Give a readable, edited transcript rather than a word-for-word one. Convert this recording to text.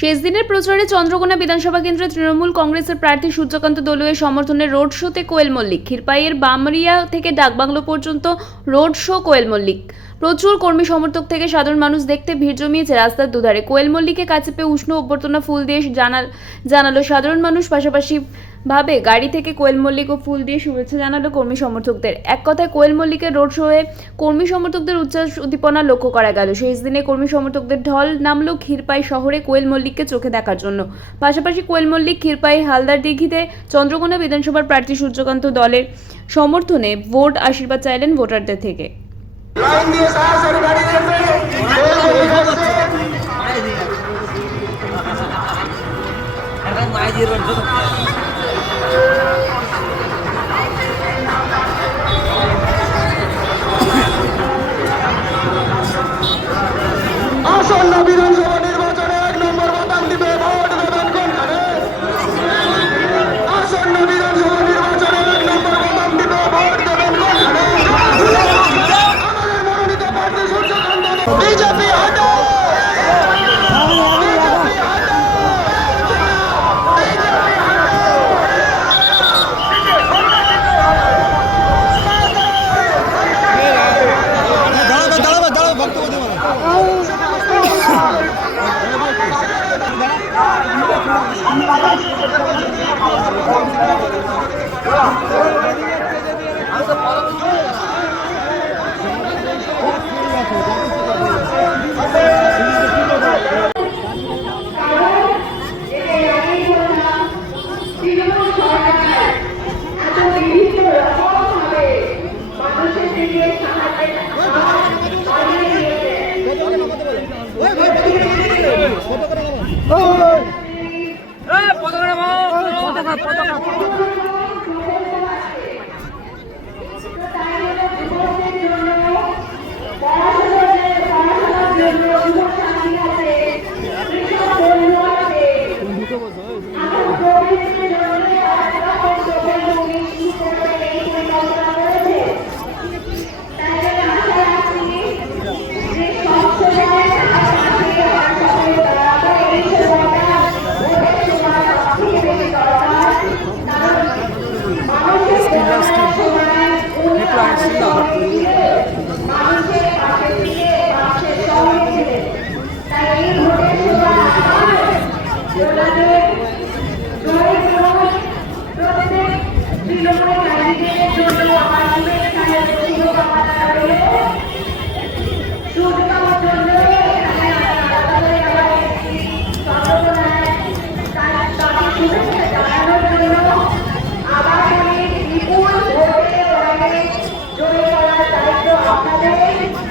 শেষ দিনের প্রচারে চন্দ্রকোনা বিধানসভা কেন্দ্রে তৃণমূল কংগ্রেসের প্রার্থী সূর্যকান্ত দলুয়ের সমর্থনে রোড শোতে কোয়েল মল্লিক। ক্ষীরপাইয়ের বামরিয়া থেকে ডাকবাংলো পর্যন্ত রোড শো কোয়েল মল্লিক। প্রচুর কর্মী সমর্থক থেকে সাধারণ মানুষ দেখতে ভিড় জমিয়েছে রাস্তার দুধারে। কোয়েল মল্লিকের কাছে পেয়ে উষ্ণ অভ্যর্থনা ফুল দিয়ে জানালো সাধারণ মানুষ। পাশাপাশি ভাবে গাড়ি থেকে কোয়েল মল্লিক ও ফুল দিয়ে শুভেচ্ছা জানালো কর্মী সমর্থকদের। এক কথায় কোয়েল মল্লিকের রোড শোয়ে কর্মী সমর্থকদের উচ্ছ্বাস উদ্দীপনা লক্ষ্য করা গেল। শেষ দিনে কর্মী সমর্থকদের ঢল নামলো ক্ষীরপাই শহরে কোয়েল মল্লিককে চোখে দেখার জন্য। পাশাপাশি কোয়েল মল্লিক ক্ষীরপাই হালদার দিঘিতে চন্দ্রকোনা বিধানসভার প্রার্থী সূর্যকান্ত দলের সমর্থনে ভোট আশীর্বাদ চাইলেন ভোটারদের থেকে। আসন্ন বিধানসভা নির্বাচনে 1 নম্বর বোতাম টিপে ভোট দেবেন কোনখানে? আসন্ন বিধানসভা নির্বাচনে 1 নম্বর বোতাম টিপে ভোট দেবেন কোনখানে? আমাদের মনোনীত প্রার্থী সূর্যকান্ত। বিজেপি হটাও! বিজেপি হটাও! বিজেপি দাঁড়াবে বক্তব্য দেবো। আপনাদের